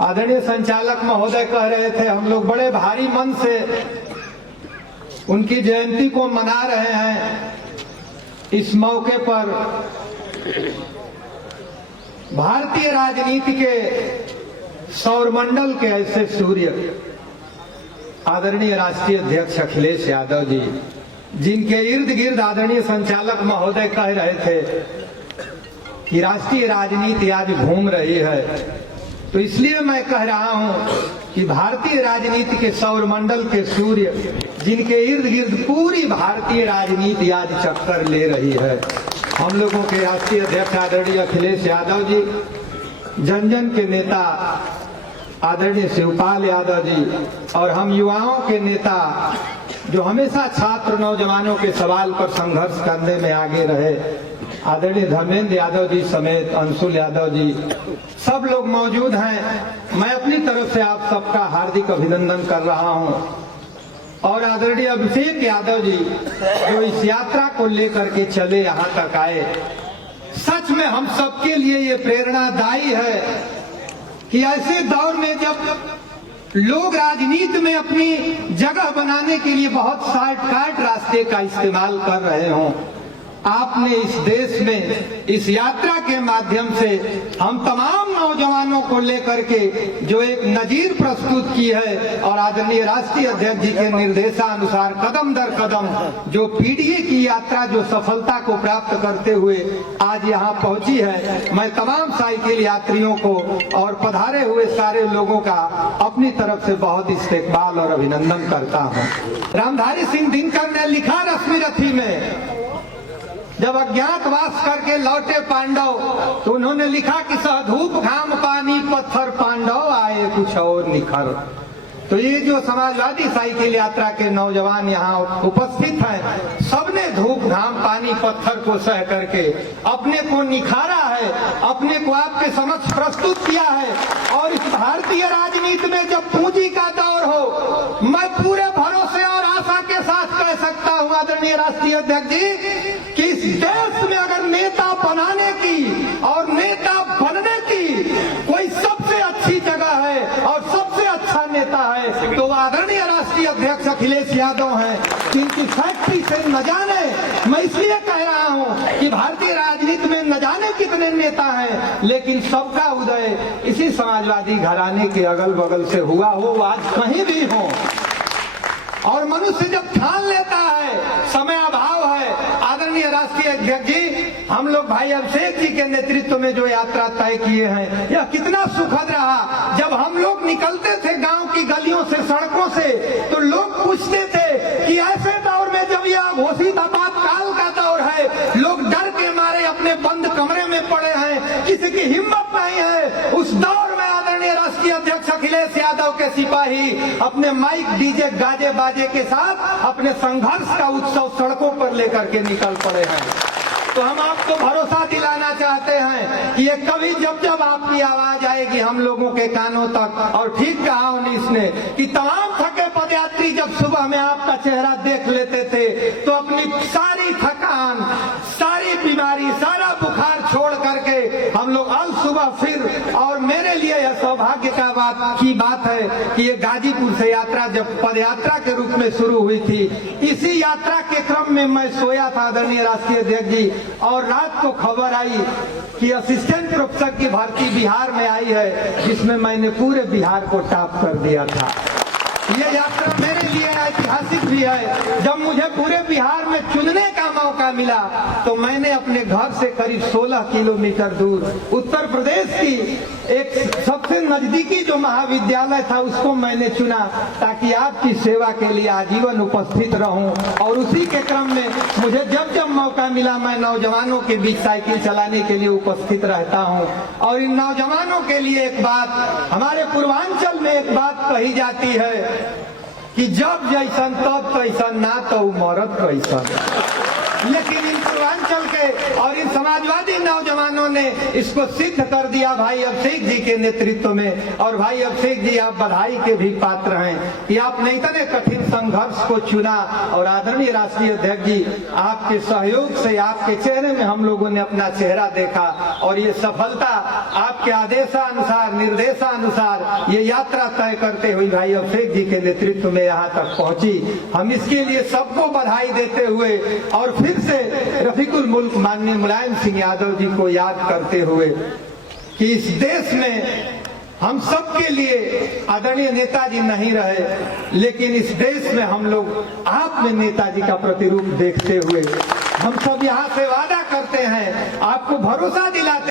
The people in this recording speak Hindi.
आदरणीय संचालक महोदय कह रहे थे, हम लोग बड़े भारी मन से उनकी जयंती को मना रहे हैं। इस मौके पर भारतीय राजनीति के सौरमंडल के ऐसे सूर्य आदरणीय राष्ट्रीय अध्यक्ष अखिलेश यादव जी, जिनके इर्द गिर्द आदरणीय संचालक महोदय कह रहे थे कि राष्ट्रीय राजनीति आज घूम रही है, तो इसलिए मैं कह रहा हूं कि भारतीय राजनीति के सौरमंडल के सूर्य, जिनके इर्द गिर्द पूरी भारतीय राजनीति आज चक्कर ले रही है, हम लोगों के राष्ट्रीय अध्यक्ष आदरणीय अखिलेश यादव जी, जन जन के नेता आदरणीय शिवपाल यादव जी, और हम युवाओं के नेता जो हमेशा छात्र नौजवानों के सवाल पर संघर्ष करने में आगे रहे, आदरणीय धर्मेंद्र यादव जी समेत अंशुल यादव जी, सब लोग मौजूद हैं। मैं अपनी तरफ से आप सबका हार्दिक अभिनंदन कर रहा हूं। और आदरणीय अभिषेक यादव जी जो इस यात्रा को लेकर के चले यहां तक आए, सच में हम सबके लिए ये प्रेरणादायी है कि ऐसे दौर में जब लोग राजनीति में अपनी जगह बनाने के लिए बहुत शॉर्टकट रास्ते का इस्तेमाल कर रहे हों, आपने इस देश में इस यात्रा के माध्यम से हम तमाम नौजवानों को लेकर के जो एक नजीर प्रस्तुत की है, और आदरणीय राष्ट्रीय अध्यक्ष जी के निर्देशानुसार कदम दर कदम जो पीडीए की यात्रा जो सफलता को प्राप्त करते हुए आज यहाँ पहुंची है, मैं तमाम साइकिल यात्रियों को और पधारे हुए सारे लोगों का अपनी तरफ से बहुत इस्तेकबाल और अभिनंदन करता हूँ। रामधारी सिंह दिनकर ने लिखा रश्मिरथी में, जब अज्ञातवास करके लौटे पांडव तो उन्होंने लिखा कि धूप घाम पानी पत्थर पांडव आए कुछ और निखर। तो ये जो समाजवादी साइकिल यात्रा के नौजवान यहाँ उपस्थित हैं, सबने धूप घाम पानी पत्थर को सह करके अपने को निखारा है, अपने को आपके समक्ष प्रस्तुत किया है। और इस भारतीय राजनीति में जब पूंजी का दौर हो, मैं पूरे भरोसे और आशा के साथ कह सकता हूँ आदरणीय राष्ट्रीय अध्यक्ष जी कि इस देश में अगर नेता बनाने की और नेता बनने की कोई सबसे अच्छी जगह है और सबसे अच्छा नेता है तो आदरणीय राष्ट्रीय अध्यक्ष अखिलेश यादव हैं, जिनकी फैक्ट्री से न जाने, मैं इसलिए कह रहा हूं कि भारतीय राजनीति में न जाने कितने नेता हैं, लेकिन सबका उदय इसी समाजवादी घराने के अगल बगल से हुआ हो, आज कहीं भी हो। और मनुष्य जब ठान लेता है, समय अभाव है, आदरणीय राष्ट्रीय अध्यक्ष जी, हम लोग भाई अभिषेक जी के नेतृत्व में जो यात्रा तय किए हैं, यह कितना सुखद रहा। जब हम लोग निकलते थे गांव की गलियों से, सड़कों से, तो लोग पूछते थे कि ऐसे दौर में जब यह घोषित आपातकाल का दौर है, लोग डर के मारे अपने बंद कमरे में पड़े हैं, किसी की हिम्मत नहीं है, उस दौर में आदरणीय राष्ट्रीय अध्यक्ष अखिलेश यादव के सिपाही अपने माइक डीजे गाजे बाजे के साथ अपने संघर्ष का उत्सव सड़कों पर लेकर के निकल पड़े हैं। तो हम आपको भरोसा दिलाना चाहते हैं कि ये कभी जब जब आपकी आवाज आएगी हम लोगों के कानों तक, और ठीक कहा उनीस ने कि तमाम थके पदयात्री जब सुबह में आपका चेहरा देख लेते थे तो अपनी सारी थकान, सारी बीमारी, सारा बुखार छोड़ करके हम लोग अल सुबह फिर, और मेरे लिए यह सौभाग्य की बात है कि ये गाजीपुर से यात्रा जब पदयात्रा के रूप में शुरू हुई थी, इसी यात्रा के क्रम में मैं सोया था आदरणीय राष्ट्रीय अध्यक्ष जी, और रात को खबर आई कि असिस्टेंट प्रोफेसर की भर्ती बिहार में आई है, जिसमें मैंने पूरे बिहार को टॉप कर दिया था। ये यात्रा मेरे लिए ऐतिहासिक भी है। जब मुझे पूरे बिहार में चुनने का मौका मिला तो मैंने अपने घर से करीब 16 किलोमीटर दूर उत्तर प्रदेश की एक सबसे नजदीकी जो महाविद्यालय था उसको मैंने चुना, ताकि आपकी सेवा के लिए आजीवन उपस्थित रहूं। और उसी के क्रम में मुझे जब जब मौका मिला मैं नौजवानों के बीच साइकिल चलाने के लिए उपस्थित रहता हूं। और इन नौजवानों के लिए एक बात, हमारे पूर्वांचल में एक बात कही जाती है कि जब जैसन तब कैसन, ना तो मरत कैसन। लेकिन इन पूर्वांचल के और इन समाजवादी नौजवानों ने इसको सिद्ध कर दिया भाई अभिषेक जी के नेतृत्व में। और भाई अभिषेक जी आप बधाई के भी पात्र हैं कि आपने इतने कठिन संघर्ष को चुना और आदरणीय राष्ट्रीय अध्यक्ष जी आपके सहयोग से आपके चेहरे में हम लोगों ने अपना चेहरा देखा और ये सफलता आपके आदेशानुसार निर्देशानुसार ये यात्रा तय करते हुए भाई अभिषेक जी के नेतृत्व में यहाँ तक पहुंची। हम इसके लिए सबको बधाई देते हुए और फिर से रफीकुल मुल्क माननीय मुलायम सिंह यादव जी को याद करते हुए कि इस देश में हम सबके लिए आदरणीय नेताजी नहीं रहे, लेकिन इस देश में हम लोग आप में नेताजी का प्रतिरूप देखते हुए हम सब यहाँ से वादा करते हैं, आपको भरोसा दिलाते